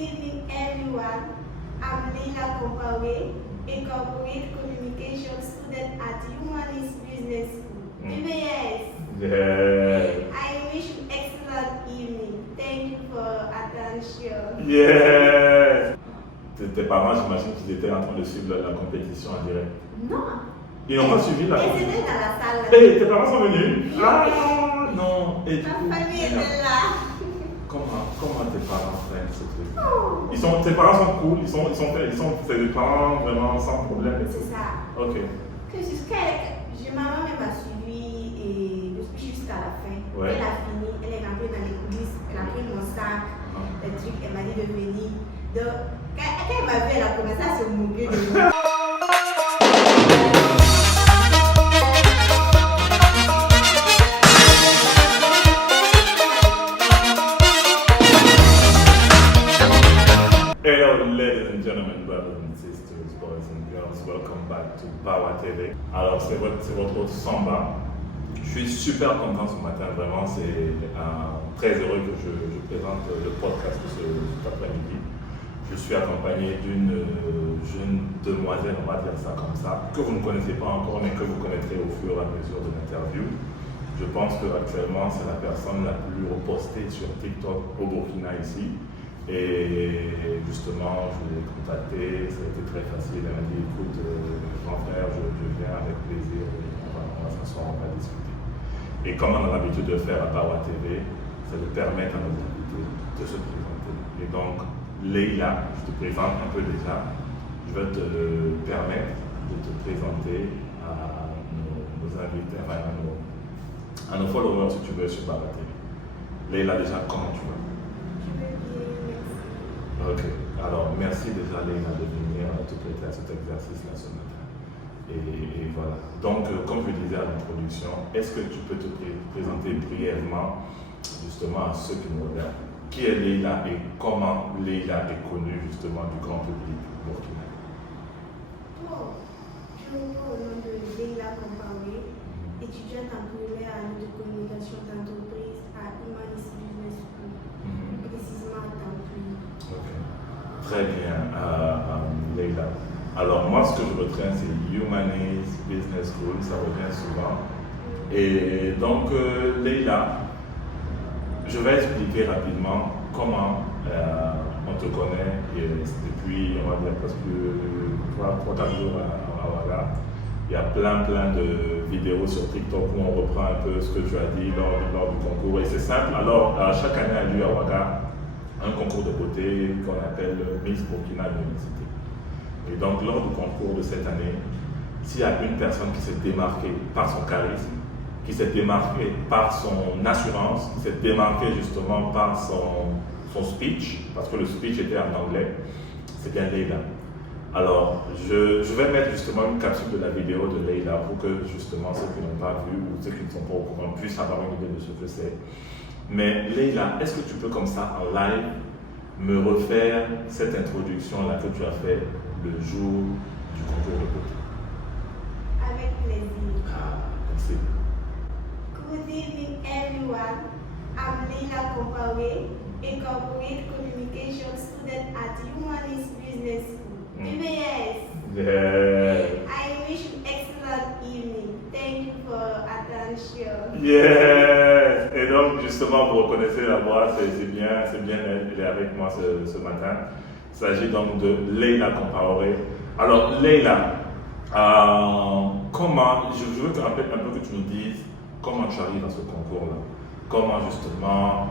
evening, everyone. I'm Leila Compaoré, a corporate communication student at Humanist Business School. UBS. Yeah. I wish you excellent evening. Thank you for attention. Yeah. Tes parents, j'imagine qu'ils étaient en train de suivre la compétition en direct. Non. Ils n'ont pas suivi la Mais compétition. c'était dans la salle. Hey, tes parents sont venus? Ah non. Et du Ma coup, famille était là. comment tes parents prennent ce truc? Tes parents sont cool, c'est des parents vraiment sans problème. C'est ça. Ok. Ma maman m'a suivi et jusqu'à la fin. Ouais. Elle a fini, elle est rentrée dans les coulisses, elle a pris mon sac, le truc, elle m'a dit de venir. Donc, quand elle m'a vu, elle a commencé à se moquer de moi. Hello, ladies and gentlemen, brothers and sisters, boys and girls, welcome back to Power TV. Alors, c'est votre autre Samba. Je suis super content ce matin, vraiment, c'est très heureux que je présente le podcast de cet après-midi. Je suis accompagné d'une jeune demoiselle, on va dire ça comme ça, que vous ne connaissez pas encore, mais que vous connaîtrez au fur et à mesure de l'interview. Je pense qu'actuellement, c'est la personne la plus repostée sur TikTok au Burkina ici. Et justement, je l'ai contacté, ça a été très facile. Elle m'a dit écoute, grand frère, je viens avec plaisir, on va s'asseoir, on va discuter. Et comme on a l'habitude de faire à Power TV, c'est de permettre à nos invités de se présenter. Et donc, Leila, je te présente un peu déjà. Je vais te permettre de te présenter à nos invités, enfin à nos followers si tu veux sur Power TV. Leila, déjà, comment tu vas? Ok, alors merci déjà Leila de venir te prêter à cet exercice-là ce matin. Et voilà. Donc, comme je disais à l'introduction, est-ce que tu peux te présenter brièvement justement à ceux qui nous regardent? Qui est Leila et comment Leila est connue justement du grand public burkinabé? Je me au nom de Leila Compaoré, étudiante en première année de communication d'entreprise à Humanist Business School, précisément à Tampere. Okay. Très bien, Leila. Alors moi, ce que je retiens, c'est Humanist Business School, ça revient souvent. Et donc, Leila, je vais expliquer rapidement comment on te connaît depuis, on va dire, presque 3-4 jours à Ouaga. Il y a plein de vidéos sur TikTok où on reprend un peu ce que tu as dit lors du concours. Et c'est simple. Alors, chaque année a lieu à Ouaga un concours de beauté qu'on appelle Miss Burkina Université. Et donc, lors du concours de cette année, s'il y a une personne qui s'est démarquée par son charisme, qui s'est démarquée par son assurance, qui s'est démarquée justement par son speech, parce que le speech était en anglais, c'est bien Leila. Alors, je vais mettre justement une capsule de la vidéo de Leila pour que justement ceux qui n'ont pas vu ou ceux qui ne sont pas au courant puissent avoir une idée de ce que c'est. Mais Leila, est-ce que tu peux comme ça en live me refaire cette introduction-là que tu as fait le jour du concours de beauté? Avec plaisir. Merci. Good evening, everyone. I'm Leila Compaoré, a corporate communication student at Humanist Business School. UBS. Yeah. I wish you excellent evening. Thank you for attention. Yeah. Et donc, justement, vous reconnaissez la voix, c'est bien elle est avec moi ce matin. Il s'agit donc de Leila Compaoré. Alors, Leila, comment, je veux te rappeler un peu que tu nous dises comment tu arrives à ce concours-là. Comment justement,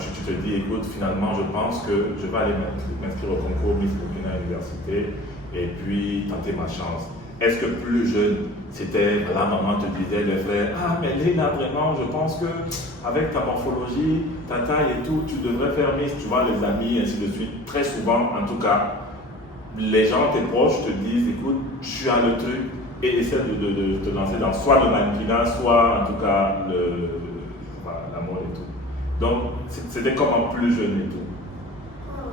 tu te dis, écoute, finalement, je pense que je vais aller m'inscrire au concours Miss Burkina Université et puis tenter ma chance. Est-ce que plus jeune, c'était, la maman te disait, le frère, ah mais Leila, vraiment, je pense que avec ta morphologie, ta taille et tout, tu devrais faire Miss, tu vois, les amis, ainsi de suite. Très souvent, en tout cas, les gens, tes proches te disent, écoute, tu as le truc et essaie de te lancer dans soit le mannequinat, soit en tout cas la mode et tout. Donc, c'était comme en plus jeune et tout.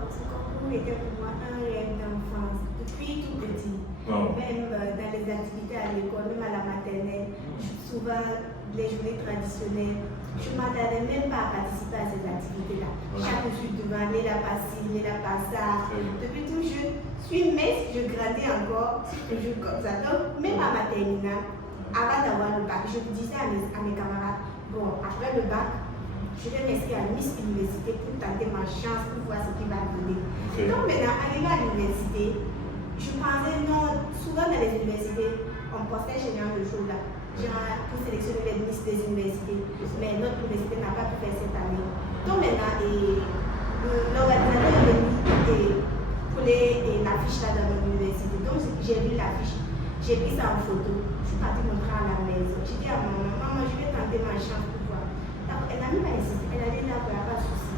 Ce concours était pour moi un rêve d'enfance, depuis tout petit. Non. Même dans les activités à l'école, même à la maternelle, souvent les journées traditionnelles. Je ne m'attendais même pas à participer à ces activités-là. Chaque jour, je suis devant, Léla passe-ci, Léla passe-ça. Depuis tout, je suis Metz, je grandis encore, toujours comme ça. Donc, même à ma terminale, avant d'avoir le bac, je disais à mes camarades, bon, après le bac, je vais m'inscrire à Miss Université pour tenter ma chance, pour voir ce qui va donner. Donc maintenant, arrivé à l'université, je pensais, non, souvent dans les universités, on postait chez nous le jour là, genre pour sélectionner les Miss des universités. Mais notre université n'a pas pu faire cette année. Donc maintenant, l'organisateur est venu coller l'affiche là dans notre université. Donc j'ai vu l'affiche, j'ai pris ça en photo, je suis partie montrer à la maison. J'ai dit à maman, je vais tenter ma chance pour voir. Elle n'a même pas insisté, elle a dit là, il n'y a pas de souci.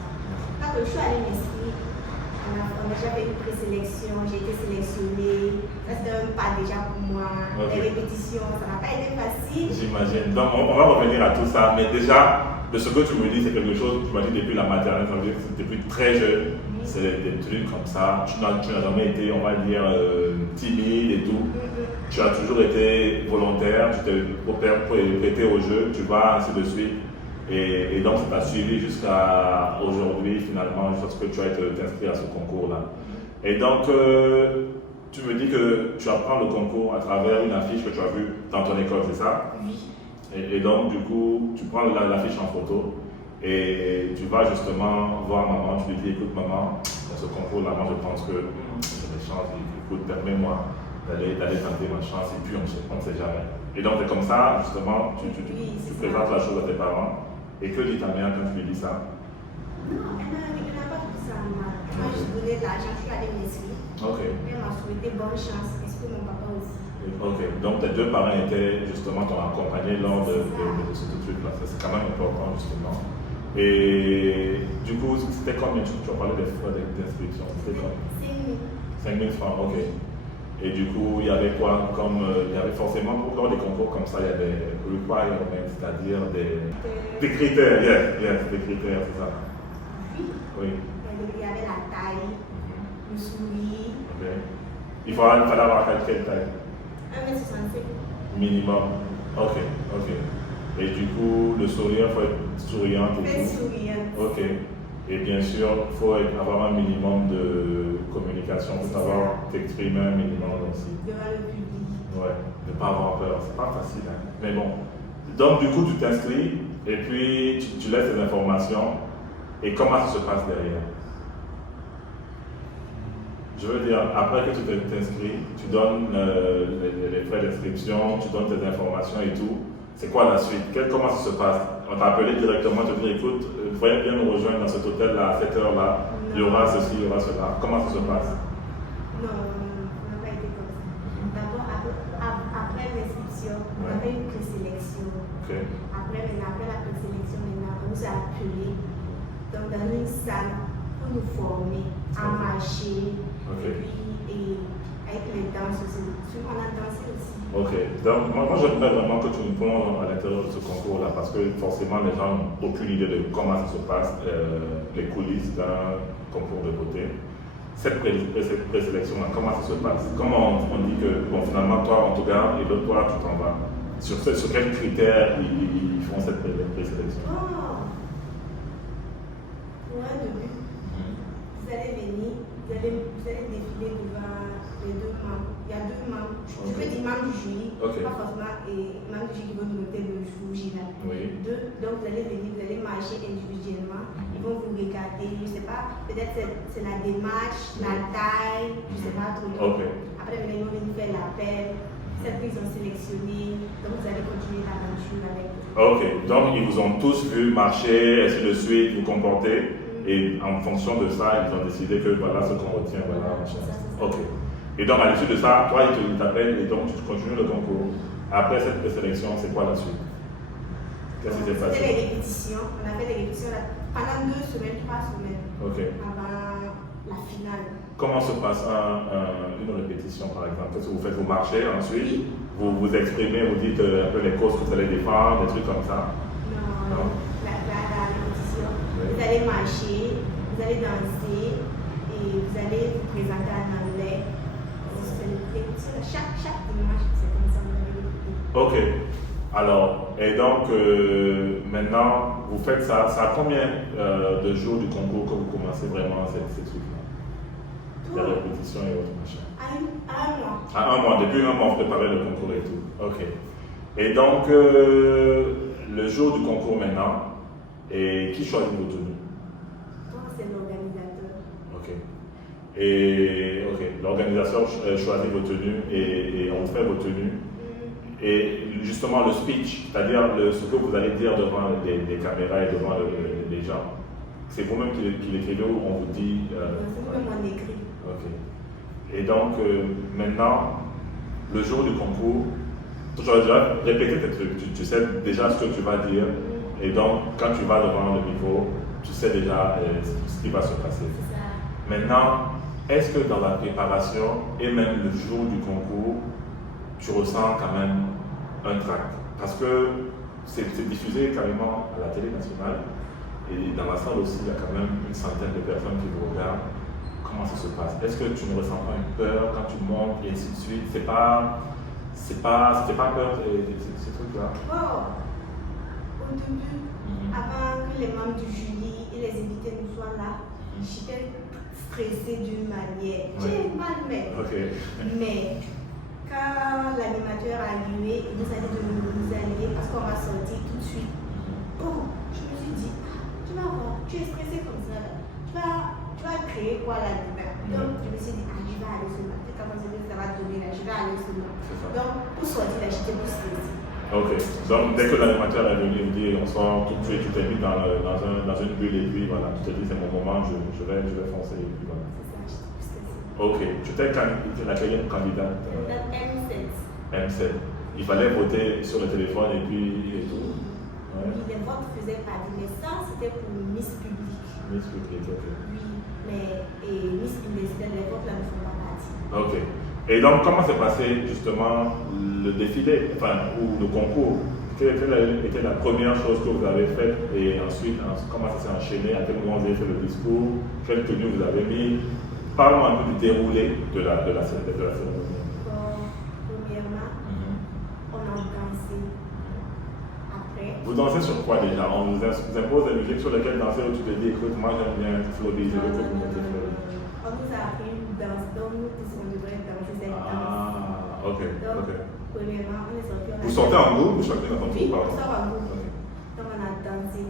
Quand je suis allée m'inscrire, on a déjà fait une présélection, j'ai été sélectionnée. Ça c'était un pas déjà pour moi. Les répétitions, ça n'a pas été facile. J'imagine. Donc on va revenir à tout ça, mais déjà, de ce que tu me dis, c'est quelque chose, tu m'as dit depuis la maternelle, depuis très jeune, c'est des trucs comme ça. Tu n'as jamais été, on va dire, timide et tout. Tu as toujours été volontaire, tu t'es prêté au jeu, tu vas, ainsi de suite. Et donc, ça t'a suivi jusqu'à aujourd'hui, finalement, jusqu'à ce que tu as été inscrit à ce concours-là. Et donc, tu me dis que tu apprends le concours à travers une affiche que tu as vue dans ton école, c'est ça? Oui. Et donc, du coup, tu prends l'affiche en photo et tu vas justement voir maman, tu lui dis, écoute maman, dans ce concours-là, moi je pense que j'ai des chances, écoute, permets-moi d'aller tenter ma chance et puis on ne sait jamais. Et donc, c'est comme ça, justement, tu présentes la chose à tes parents. Et que dit ta mère quand tu lui dis ça? Non, elle n'a pas tout ça. Moi, je donnais de l'argent, je suis allée m'inscrire. Elle m'a souhaité bonne chance, ainsi que mon papa aussi. Ok, donc tes deux parents étaient justement t'ont accompagné lors de ce truc-là. C'est quand même important, justement. Et du coup, c'était combien? Tu as parlé des frais d'inscription? C'était combien? 5 000 francs, ok. Et du coup, il y avait quoi comme. Il y avait forcément, lors des concours comme ça, il y a des requirements, c'est-à-dire des critères, des critères, c'est ça? Oui. Il y avait la taille, le sourire. Ok. Il fallait avoir quelle taille? 1m65. Minimum. Ok. Et du coup, le sourire, il faut être souriant pour tout. Souriant. Ok. Et bien sûr, il faut avoir un minimum de communication pour savoir t'exprimer un minimum aussi. Devant le public. Ouais, ne pas avoir peur, c'est pas facile. Hein. Mais bon. Donc, du coup, tu t'inscris et puis tu laisses les informations. Et comment ça se passe derrière? Je veux dire, après que tu t'inscris, tu donnes les frais d'inscription, tu donnes tes informations et tout. C'est quoi la suite? Comment ça se passe? On t'a appelé directement, te dire écoute, vous voyez bien nous rejoindre dans cet hôtel-là, à cette heure-là, il y aura ceci, il y aura cela. Comment ça se passe? Non, on n'a pas été comme ça. D'abord, après l'inscription, on avait une présélection. Après la présélection, on nous a appelés dans une salle pour nous former à marcher. Et avec les danses aussi. On a dansé aussi. Ok. Donc, moi j'aimerais vraiment que tu nous plonges à l'intérieur de ce concours-là parce que forcément les gens n'ont aucune idée de comment ça se passe, les coulisses d'un concours de beauté. Cette présélection-là, comment ça se passe? Comment on dit que bon, finalement toi on te garde et l'autre toi tu t'en vas? Sur quels critères ils font cette présélection? Pour un début, vous allez venir. Vous allez défiler devant les deux membres. Il y a deux membres. Je peux dire membres du jury, pas forcément membres du jury qui vont nous noter le jour J. Donc vous allez venir, vous allez marcher individuellement. Ils vont vous regarder. Je ne sais pas, peut-être c'est la démarche, la taille, je ne sais pas trop. Après, ils vont venir faire l'appel. Celles qu'ils ont sélectionnées. Donc vous allez continuer l'aventure avec eux. Ok, donc ils vous ont tous vu marcher, ainsi de suite, vous comporter. Et en fonction de ça, ils ont décidé que voilà ce qu'on retient, voilà. Ok. Et donc à l'issue de ça, toi, ils t'appellent et donc tu continues le concours. Après cette présélection, c'est quoi la suite? Qu'est-ce qui s'est passé? C'était les répétitions. On a fait les répétitions pendant 2 semaines, 3 semaines. Avant la finale. Comment se passe une répétition par exemple? Qu'est-ce que vous faites? Vous marchez ensuite, vous vous exprimez, vous dites un peu les causes que vous allez défendre, des trucs comme ça? Non. La répétition. Vous allez marcher, vous allez danser et vous allez vous présenter en anglais. Chaque dimanche, c'est comme ça. Ok. Alors, et donc, maintenant, vous faites ça. Ça a combien de jours du concours que vous commencez vraiment ces trucs-là? La répétition et autres machin. À un mois. À un mois, depuis un mois, vous préparez le concours et tout. Ok. Et donc, le jour du concours maintenant, et qui choisit vos tenues? C'est l'organisateur. Ok. Et ok, l'organisateur choisit vos tenues et on fait vos tenues. Et justement, le speech, c'est-à-dire ce que vous allez dire devant les caméras et devant les gens, c'est vous-même qui l'écrivez ou on vous dit. C'est vous-même on écrit. Ok. Et donc, maintenant, le jour du concours, tu vas déjà répéter tes trucs. Tu sais déjà ce que tu vas dire. Et donc, quand tu vas devant le micro, tu sais déjà ce qui va se passer. C'est ça. Maintenant, est-ce que dans la préparation et même le jour du concours, tu ressens quand même un trac? Parce que c'est diffusé carrément à la télé nationale et dans la salle aussi, il y a quand même une centaine de personnes qui vous regardent. Comment ça se passe? Est-ce que tu ne ressens pas une peur quand tu montes et ainsi de suite? Ça fait pas peur ces trucs-là? Oh, au début, avant que les membres du jury et les invités ne soient là, j'étais stressée d'une manière. J'ai mal même. Okay. Mais quand l'animateur a arrivé, il nous a dit de nous aligner parce qu'on va sortir tout de suite. Bon, je me suis dit, tu vas voir, tu es stressé comme ça. Tu vas créer quoi là-dedans? Donc, je me suis dit, je vais aller seulement. C'est comment ça va donner là, je vais aller seulement. Donc, pour sortir là, j'étais plus stressée. Ok, donc dès que l'animateur est venu, il dit on sort tout de suite, tu t'es mis dans une bulle et puis voilà, tu te dis c'est mon moment, je vais foncer et puis voilà. C'est ça, j'étais plus stressée. Ok, tu t'es laquelle candidate? M7. M7. Il fallait voter sur le téléphone et puis et tout. Ouais. Oui, les votes faisaient partie, mais ça c'était pour Miss Public. Miss Public, ok. Oui, mais Miss Universitaire, les votes là ne font pas partie. Ok. Et donc, comment s'est passé justement le défilé, enfin, ou le concours? Quelle était la première chose que vous avez faite et ensuite, comment ça s'est enchaîné? À quel moment vous avez fait le discours? Quelle tenue vous avez mis? Parlons un peu du déroulé de la cérémonie. Premièrement, on a dansé. Après. Vous dansez sur quoi déjà? On vous impose des musiques sur lesquelles danser ou tu te dis, écoute, moi j'aime bien Flowbiz, je veux que vous montez Flowbiz. On nous a appris une danse, donc nous tous on devrait danser cette danse. Ah, ok. Donc, ok. premièrement, on est sorti. Vous sortez en groupe ou chacun dans son Oui, groupe? on sort en groupe. Okay. Donc on a dansé.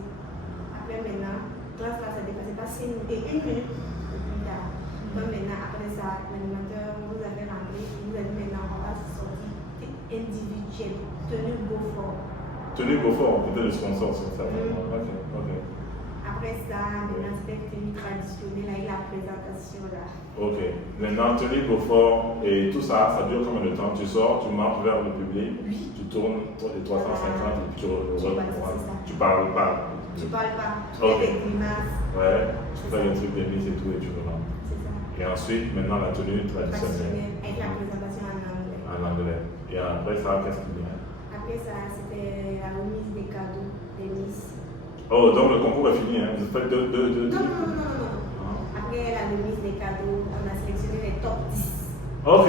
Après maintenant, grâce à ça, dépassé pas 6 minutes et 1 minute plus tard. Donc maintenant, après ça, l'animateur nous a fait rentrer. Il nous a dit maintenant, on va sortir individuel, tenue Beaufort. Tenue Beaufort, peut-être le sponsor sur ça. Ok, ok. Après ça, maintenant c'était tenue traditionnelle avec la présentation là. Ok. Maintenant, tenue Beaufort et tout ça, ça dure combien de temps? Tu sors, tu marches vers le public, oui. Tu tournes les 350 et puis tu parles pas. Tu parles pas, tu okay. fais des grimaces. Ouais, tu fais les trucs des mises et tout et tu rentres. C'est ça. Et ensuite, maintenant, la tenue traditionnelle. Avec la présentation en anglais. En anglais. Et après ça, qu'est-ce qu'il y a? Après ça, c'était la remise des cadeaux des Miss. Oh, donc le concours est fini, hein? Vous faites deux. Non. Après la remise des cadeaux, on a sélectionné les top 10. Ok.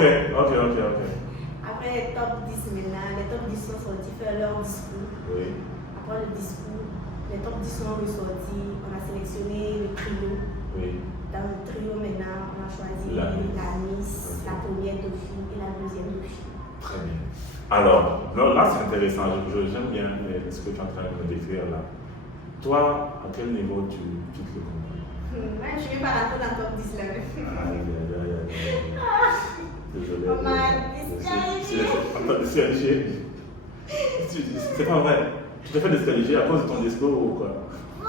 Après les top 10 maintenant, les top 10 sont sortis faire leur discours. Oui. Après le discours, les top 10 sont ressortis, on a sélectionné le trio. Oui. Dans le trio maintenant, on a choisi la Miss, la première dauphine et la deuxième dauphine. Très bien. Alors, là c'est intéressant, j'aime bien ce que tu es en train de me décrire là. Toi, à quel niveau tu quittes le concours? Moi, je ne suis pas rentrer dans le top 10 là. Désolé. On m'a disqualifié. C'est pas vrai. Tu t'es fait disqualifier à cause de ton discours ou quoi? Oh,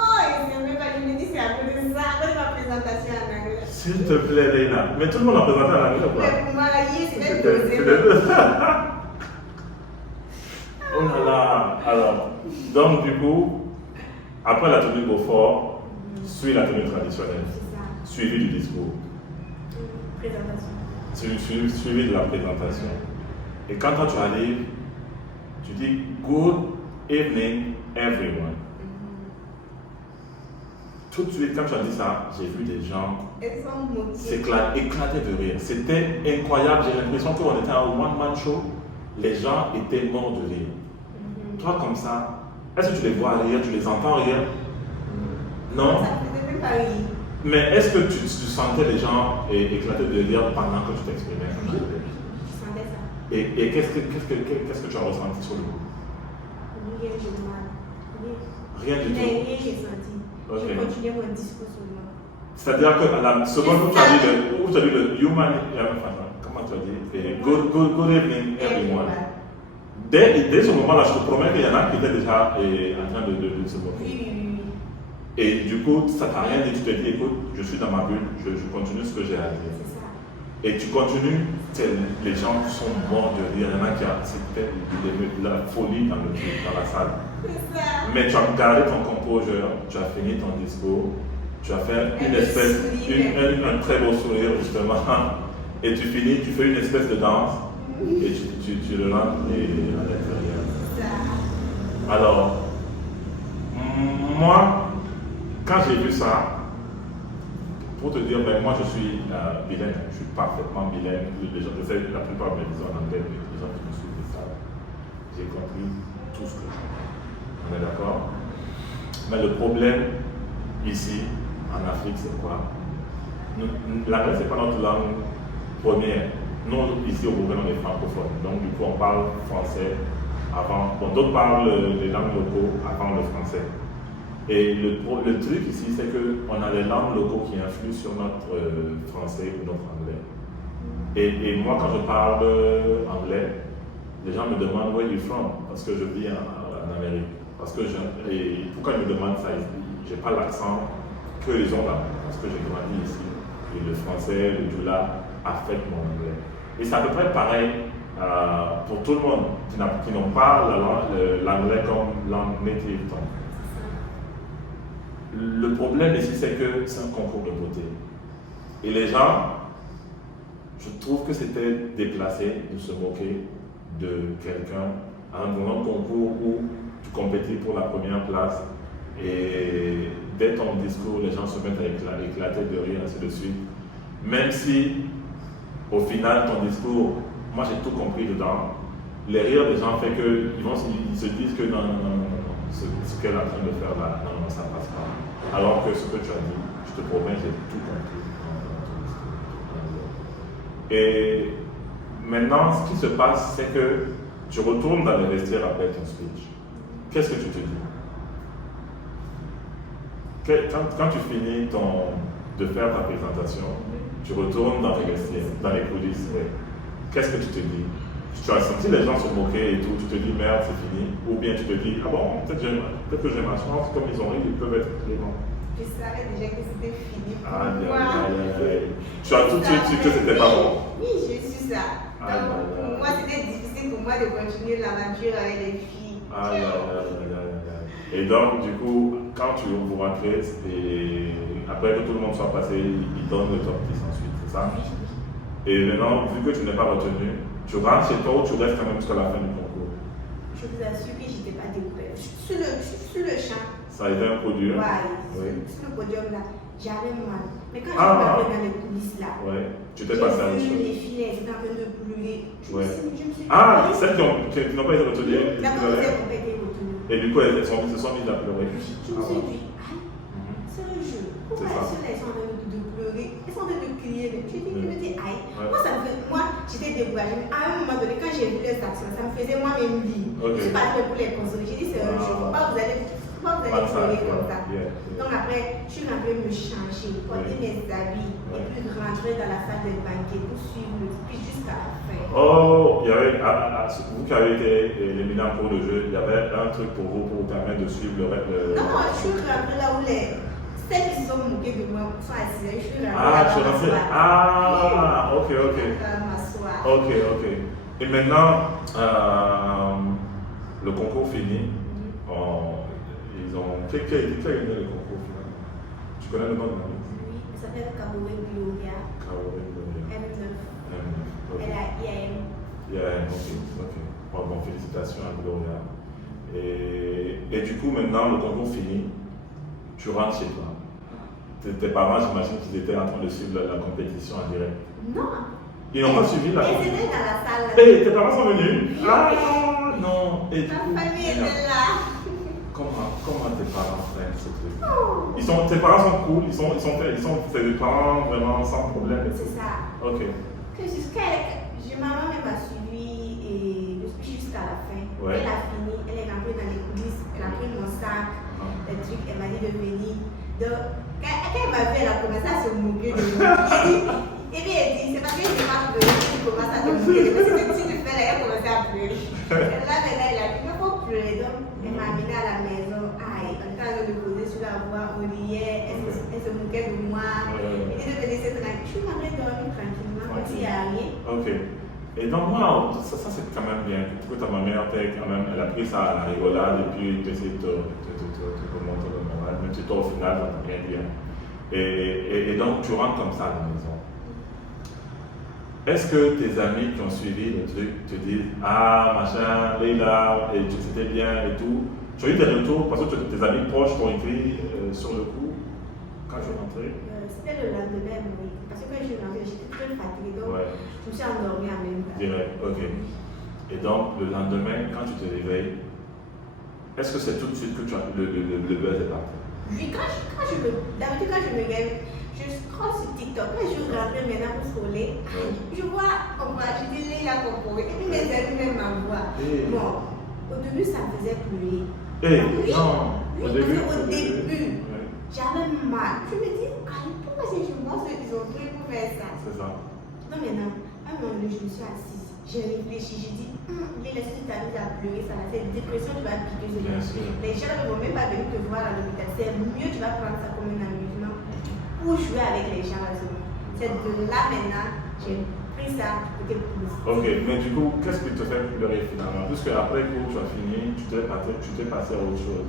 je me dis c'est à cause de ça, à cause de ma présentation en anglais. S'il te plaît, Leïla. Mais tout le monde a présenté en anglais ou quoi? Mais pour moi, c'était deuxième. Oh là là. Alors, donc du coup, après la tenue Beaufort, suit la tenue traditionnelle, suivi du discours. Présentation. Suivi de la présentation. Et quand toi tu arrives, tu dis Good evening everyone. Tout de suite, quand tu as dit ça, j'ai vu des gens éclater de rire. C'était incroyable. J'ai l'impression qu'on était à un one-man show. Les gens étaient morts de rire. toi comme ça, est-ce que tu les vois rire, tu les entends rire? Non. Ça ne faisait même pas rire. Mais est-ce que tu sentais les gens éclater de rire pendant que tu t'exprimais? Oui, je sentais ça. Et qu'est-ce que tu as ressenti sur le coup? Rien, j'ai mal. Rien du tout. Rien, j'ai senti. Ok. Je continuais mon discours seulement. C'est-à-dire que à la seconde où tu as dit le human, comment tu as dit? Good evening everyone. Dès ce moment-là, je te promets qu'il y en a qui étaient déjà en train de se moquer. Oui. Et du coup, ça t'a rien dit, tu te dis, écoute, je suis dans ma bulle, je continue ce que j'ai à dire. C'est ça. Et tu continues, les gens sont morts de rire, il y en a qui c'était la folie dans la salle. C'est ça. Mais tu as gardé ton composure, tu as fini ton discours, tu as fait une espèce, un très beau sourire justement, et tu finis, tu fais une espèce de danse, et tu le rentres à l'intérieur. C'est ça. Alors, moi, quand j'ai vu ça, pour te dire, ben, moi je suis bilingue, je suis parfaitement bilingue. Les gens, je sais, la plupart me disent en anglais, mais les gens qui me suivent ça, j'ai compris tout ce que je fais. On est d'accord? Mais le problème ici, en Afrique, c'est quoi? L'anglais, c'est pas notre langue première. Nous, ici au gouvernement, on est francophones. Donc, du coup, on parle français avant. Bon, d'autres parlent les langues locaux avant le français. Et le truc ici, c'est qu'on a les langues locaux qui influent sur notre français ou notre anglais. Et moi, quand je parle anglais, les gens me demandent where you from, parce que je vis en Amérique. Parce que et pourquoi ils me demandent ça? Je n'ai pas l'accent qu'ils ont là, parce que j'ai grandi ici. Et le français, le djoula affecte mon anglais. Et c'est à peu près pareil pour tout le monde qui n'ont pas l'anglais comme langue native. Le problème ici, c'est que c'est un concours de beauté. Et les gens, je trouve que c'était déplacé de se moquer de quelqu'un à un grand concours où tu compétis pour la première place et dès ton discours, les gens se mettent à éclater de rire, ainsi de suite. Même si, au final, ton discours, moi j'ai tout compris dedans, les rires des gens fait qu'ils se disent que non, ce qu'elle est en train de faire là, non, ça passe pas. Alors que ce que tu as dit, je te promets, j'ai tout compris dans ton discours. Et maintenant, ce qui se passe, c'est que tu retournes dans les vestiaires après ton speech. Qu'est-ce que tu te dis? Quand tu finis de faire ta présentation, tu retournes dans les vestiaires, dans les coulisses. Ouais. Qu'est-ce que tu te dis? Tu as senti les gens se moquer et tout, tu te dis merde, c'est fini. Ou bien tu te dis, ah bon, peut-être que j'ai ma chance, comme ils ont ri, ils peuvent être cléments. Je savais déjà que c'était fini. Tu as tout de suite su que c'était pas bon. Oui, j'ai su ça. Donc, pour moi, c'était difficile pour moi de continuer l'aventure avec les filles. Et donc, du coup, quand vous rentrez, après que tout le monde soit passé, ils donnent le top 10 ensuite, c'est ça? Et maintenant, vu que tu n'es pas retenu, tu rentres chez toi ou tu restes quand même jusqu'à la fin du concours? Je vous assure que je n'étais pas découverte. Sur le champ. Ça a été un coup dur? Oui. Sur le podium là, j'avais mal. Mais quand je suis arrivée dans les coulisses là, tu t'es passé à j'ai une vu chose. les filles, elles étaient en train de pleurer. Je me suis dit, celles qui n'ont pas été retenues. D'accord, elles n'ont pas été retenues. Et du coup, elles se sont mises à pleurer. Je me suis dit, c'est un jeu. Pourquoi elles sont en train de pleurer? Elles sont en train de crier. Je me dis, aïe. Moi, j'étais découragée. À un moment donné, quand j'ai vu les actions, ça me faisait moi-même rire. Je ne suis pas allée pour les consoler. J'ai dit, c'est un jeu. Pourquoi vous allez pleurer comme ça? Donc après, je suis rentrée me changer, porter mes habits, et puis rentrer dans la salle des banquets pour suivre le speech jusqu'à la fin. Oh, il y avait, vous qui avez été éliminé pour le jeu, il y avait un truc pour vous permettre de suivre le reste. Non, je suis rentrée là où celles qui se sont moquées de moi sont assises. Je suis rentrée là. Tu es rentrée. Ok. Et maintenant, le concours fini. Ils ont. Quel est le concours finalement? Tu connais le nom de l'année? Oui, ça s'appelle Kabouré Gloria. M9. Elle a IAM. Ok. Bon, félicitations à Gloria. Et du coup, maintenant, le concours fini, tu rentres chez toi. Tes parents, j'imagine qu'ils étaient en train de suivre la compétition en direct. Non. Ils n'ont pas suivi la compétition. Ils étaient dans la salle. Tes parents sont venus? non. Et Ma famille était là. Comment tes parents freinent ce truc? Tes parents sont cool, ils sont c'est des parents vraiment sans problème. C'est ça. Ok. Maman m'a suivi et jusqu'à la fin. Ouais. Elle a fini, elle est rentrée dans les coulisses, elle a pris mon sac, les trucs, elle m'a dit de venir. Donc, quand elle m'a vu, elle a commencé à se moquer de moi. Et puis elle dit, c'est parce que je n'ai pas pleuré que tu commences à te moquer. Parce que si tu fais là, elle a commencé à pleurer. Et là, maintenant, elle a dit, il faut pleurer. Donc, elle m'a amenée à la maison. Aïe, on était en train de poser sur la voie, on riait, elle se moquait de moi. Elle dit de te laisser tranquille. Je suis en train de dormir tranquillement, comme s'il n'y a rien. Ok. Et donc, moi, ça c'est quand même bien. Que ta mère, elle a pris ça à la rigolade et puis tu essaies de te remonter le moral. Mais toi, au final, ça t'a bien dit. Et donc, tu rentres comme ça à la maison. Est-ce que tes amis qui ont suivi le truc te disent ah, machin, Leila, et c'était bien et tout? Tu as eu des retours parce que tes amis proches t'ont écrit sur le coup quand je suis rentré? C'était le lendemain, oui. Parce que quand je suis rentrée, j'étais très fatiguée. Donc, je me suis endormie en même temps. Direct, ok. Et donc, le lendemain, quand tu te réveilles, est-ce que c'est tout de suite que tu as le buzz est parti? Oui, d'habitude, quand je me lève, je scrolle sur TikTok. Quand je suis rentrée maintenant pour scroller, je vois, je dis Leila Coco. Et puis mes amis même m'envoient. Bon, au début, ça me faisait pleurer. Non, au début, j'avais mal. Je me dis, pourquoi c'est chez moi ceux qui ont pris pour faire ça? C'est ça. Non, maintenant, à un moment donné, je me suis assise. J'ai réfléchi, j'ai dit, les laissés t'amuses à pleurer, ça va faire dépression, tu vas piquer. Les gens ne vont même pas venir te voir à l'hôpital. C'est mieux, tu vas prendre ça comme un amusement pour jouer avec les gens à ce moment. C'est de là maintenant, j'ai pris ça pour que plus. Ok, mais du coup, qu'est-ce qui te fait pleurer finalement? Puisque après coup, tu as fini, tu t'es passé à autre chose.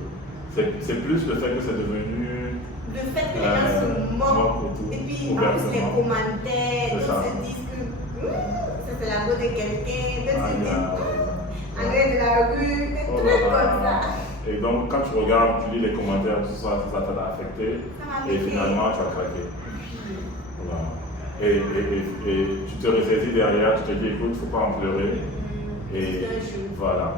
C'est plus le fait que c'est devenu. Le fait que les gens se moquent. Et puis, en plus, les commentaires, ils se disent que ça c'est la peau de quelqu'un, d'autres se disent André de la rue, des trucs comme ça. Et donc, quand tu regardes, tu lis les commentaires, tout ça t'a affecté. Et finalement, tu as craqué. Voilà. Et tu te ressaisis derrière, tu te dis écoute, il ne faut pas en pleurer. Et voilà.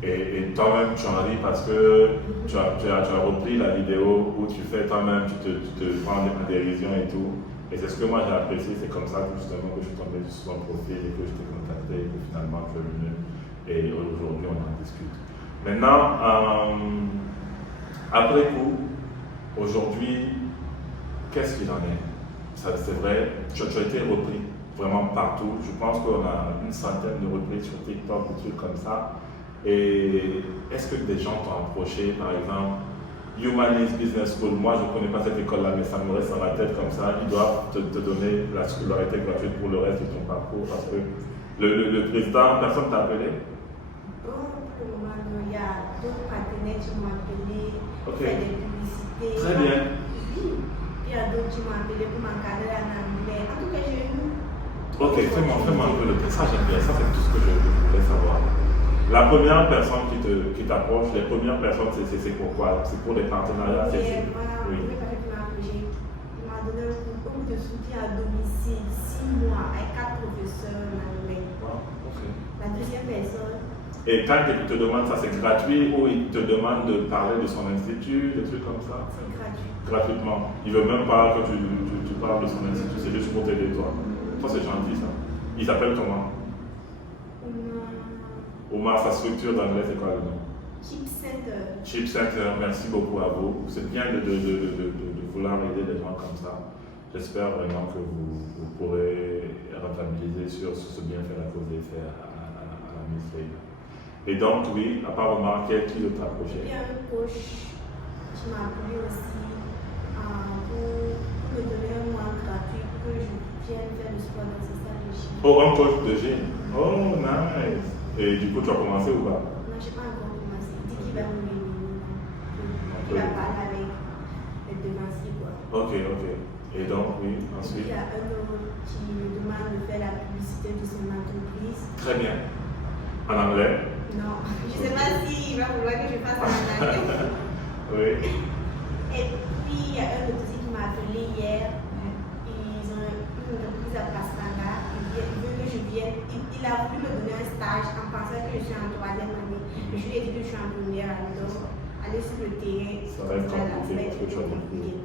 Et toi-même, tu en ris parce que tu as repris la vidéo où tu fais toi-même, tu te prends des dérisions et tout. Et c'est ce que moi j'ai apprécié, c'est comme ça que justement que je suis tombé sur son profil et que je t'ai contacté et que finalement tu es venu. Et aujourd'hui, on en discute. Maintenant, après coup, aujourd'hui, qu'est-ce qu'il en est? C'est vrai, tu as été repris vraiment partout. Je pense qu'on a une centaine de reprises sur TikTok, des trucs comme ça. Et est-ce que des gens t'ont approché, par exemple, Humanist Business School? Moi, je ne connais pas cette école-là, mais ça me reste dans la tête comme ça. Ils doivent te donner la scolarité gratuite pour le reste de ton parcours parce que le président, personne ne t'a appelé? Bon, pour le moment, il y a d'autres partenaires qui m'ont appelé pour faire des publicités. Très bien. Il y a d'autres qui m'ont appelé pour m'encadrer en anglais. En tout cas, j'ai eu. Ok, fais-moi un peu le ça, j'aime bien. Ça, c'est tout ce que je voulais savoir. La première personne qui t'approche, les premières personnes, c'est pourquoi? C'est pour les partenariats? Voilà, oui. Il m'a donné un cours de soutien à domicile, 6 mois, avec 4 professeurs en anglais. Wow, okay. La deuxième personne. Et quand il te demande ça, c'est gratuit ou il te demande de parler de son institut, des trucs comme ça? C'est gratuit. Gratuitement. Il ne veut même pas que tu parles de son institut, c'est juste pour t'aider toi. Toi, c'est gentil ça. Il s'appelle comment? Omar, sa structure d'anglais, c'est quoi le nom? Chip Center. Chip Center, merci beaucoup à vous. C'est bien de vouloir aider les gens comme ça. J'espère vraiment que vous pourrez rentabiliser sur ce bienfait à cause des faits à la Miss Leila. Et donc, oui, à part Omar, qui t'a approché? Il y a un coach qui m'a appelé aussi pour me donner un mois gratuit pour que je vienne faire le sport dans ce stade de Chine. Oh, un coach de gym. Oh, nice. Et du coup, tu as commencé ou pas? Non, je n'ai pas encore commencé. Il dit qu'il va me réunir. Il va parler avec les devanciers. Ok. Et donc, oui, ensuite. Il y a un autre qui me demande de faire la publicité de son entreprise. Très bien. En anglais? Non, je ne sais pas s'il va vouloir que je fasse en anglais. Oui. Et puis, il y a un autre aussi qui m'a appelé hier. Ils ont une entreprise à Pastrana. Il veut que je vienne. Il a voulu me donner un stage en pensant que je suis en troisième année. Je lui ai dit que je suis en première année. Donc, aller sur le terrain, ça va être compliqué parce que tu as compliqué.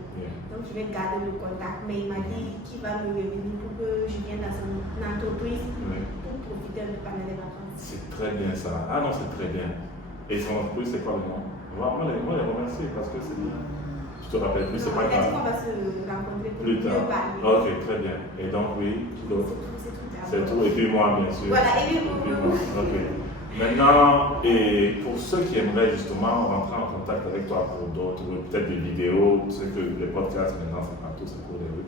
Donc, je vais garder le contact. Mais il m'a dit qu'il va me revenir pour que je vienne dans son entreprise pour profiter un peu pendant les vacances. C'est très bien ça. Ah non, c'est très bien. Et son entreprise, c'est quoi le nom? Moi, les remercier parce que c'est bien. Je te rappelle plus, c'est pas grave. On va se rencontrer pour Plus tard. mieux parler. Ok, très bien. Et donc, oui, l'autre. C'est tout. Et puis moi, bien sûr. Voilà, et puis moi. Ok. Maintenant, et pour ceux qui aimeraient justement rentrer en contact avec toi pour d'autres, peut-être des vidéos, tu sais que les podcasts maintenant, c'est partout, c'est pour les rues,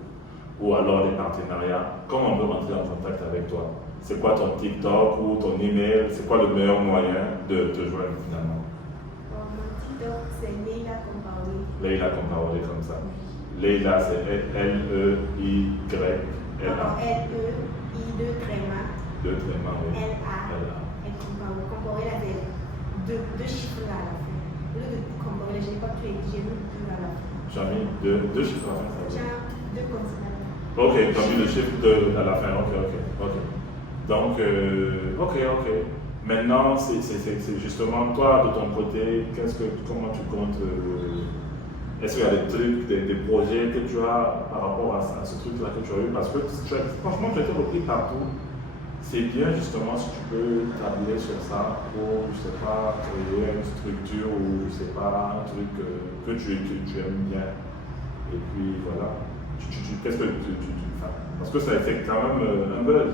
ou alors des partenariats, comment on peut rentrer en contact avec toi? C'est quoi ton TikTok ou ton email? C'est quoi le meilleur moyen de te joindre finalement? Mon TikTok, c'est Leila Compaoré. Leila Compaoré comme ça. Leila, c'est L-E-Y-L-A. L-E-I, deux trémas. Deux trémas, oui. L-A. Compaoré, là, c'est deux chiffres là à la fin. Au lieu de comparer, je n'ai pas pu j'ai mis deux à la fin. Tu as mis deux chiffres à la fin, ça J'ai deux comme ça. Ok, tu as mis le chiffre à la fin, ok. Donc, ok. Maintenant, c'est justement toi, de ton côté, comment tu comptes, est-ce qu'il y a des trucs, des projets que tu as par rapport à ce truc-là que tu as eu? Parce que franchement, tu as été repris partout. C'est bien justement si tu peux t'habiller sur ça pour, je sais pas, créer une structure ou, je sais pas, un truc que tu aimes bien. Et puis voilà. Qu'est-ce que tu fais? Parce que ça a été quand même un buzz.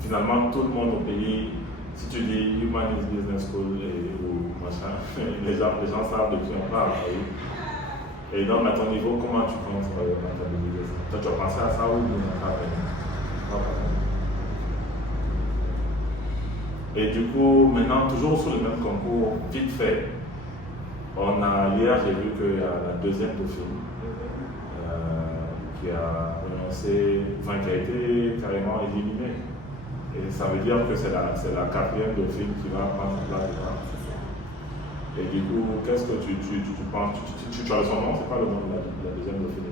Finalement, tout le monde au pays, si tu dis Humanist Business School ou machin, les gens savent de qui on parle. Et donc, à ton niveau, comment tu comptes rentabiliser ça? Toi, tu as pensé à ça ou pas? Et du coup, maintenant, toujours sur le même concours, vite fait, hier, j'ai vu qu'il y a la deuxième dauphine qui a qui a été carrément éliminée. Et ça veut dire que c'est la quatrième dauphine qui va prendre sa place dedans. Et du coup, qu'est-ce que tu penses? Tu as son nom, c'est pas le nom de la deuxième dauphine?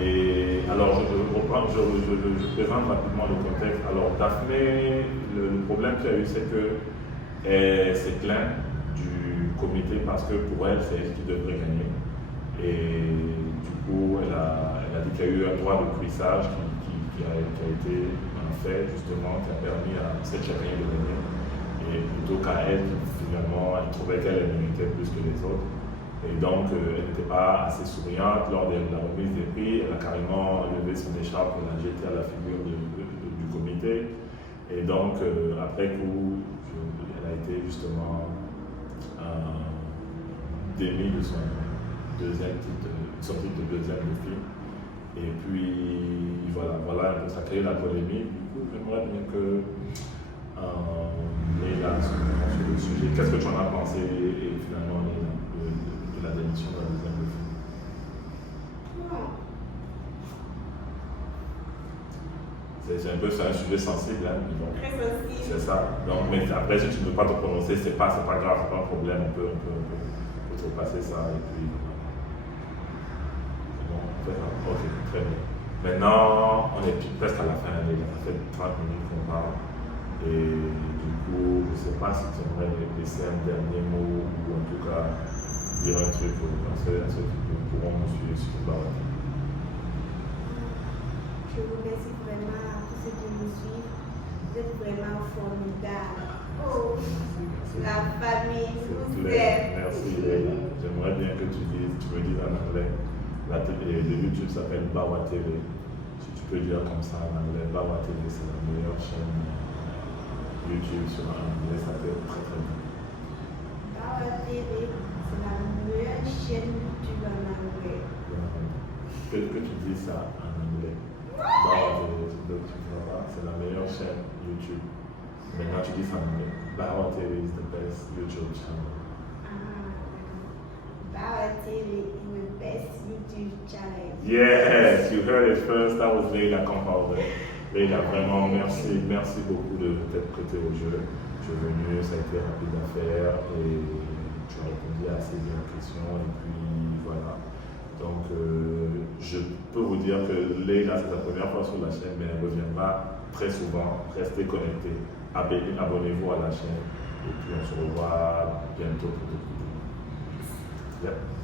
Et alors, je présente rapidement le contexte. Alors, Daphné, le problème qu'il y a eu, c'est qu'elle s'est plainte du comité parce que pour elle, c'est elle qui devrait gagner. Et du coup, elle a dit qu'il y a eu un droit de cuissage qui a été fait, justement, qui a permis à cette chacun de gagner. Et plutôt qu'à elle, finalement, elle trouvait qu'elle méritait plus que les autres. Et donc, elle n'était pas assez souriante lors de la remise des prix. Elle a carrément levé son écharpe et l'a jeté à la figure du comité. Et donc, après coup, elle a été justement démise de son titre de deuxième dauphine. Et puis, voilà, ça a créé la polémique. Du coup, j'aimerais bien que Leila se prononce sur le sujet. Qu'est-ce que tu en as pensé finalement, Leila, de la démission de la deuxième dauphine? C'est un peu un sujet sensible, hein, très sensible. C'est ça. Donc, mais après, si tu ne peux pas te prononcer, c'est pas grave, c'est pas un problème, on peut passer ça et puis. Ok, très bien. Maintenant, on est presque à la fin, ça fait 30 minutes qu'on parle. Et du coup, je ne sais pas si tu aimerais laisser un dernier mot ou en tout cas dire un truc à ceux qui pourront nous suivre sur le bar. Je vous remercie vraiment à tous ceux qui nous suivent. Vous êtes vraiment formidables. Oh, la famille, vous êtes. Merci, Leila. J'aimerais bien que tu me dises en anglais. Le YouTube s'appelle Bawa TV. Si tu peux dire comme ça en anglais, Bawa TV, c'est la meilleure chaîne YouTube sur anglais, ça fait très très bien. Bawa TV, c'est la meilleure chaîne YouTube en anglais. Que tu dis ça en anglais. Bawa TV, c'est la meilleure chaîne YouTube. Maintenant tu dis ça en anglais. Bawa TV is the best YouTube channel. Bawa TV is the best YouTube channel. Yes, you heard it first. That was Leila Compaoré. Leila, vraiment, merci beaucoup de t'être prêté au jeu. Tu es venu, ça a été rapide à faire et tu as répondu à assez bien aux questions. Et puis voilà. Donc, je peux vous dire que Leila, c'est sa première fois sur la chaîne, mais elle reviendra très souvent. Restez connectés. Abonnez-vous à la chaîne. Et puis on se revoit bientôt pour d'autres vidéos. Yep.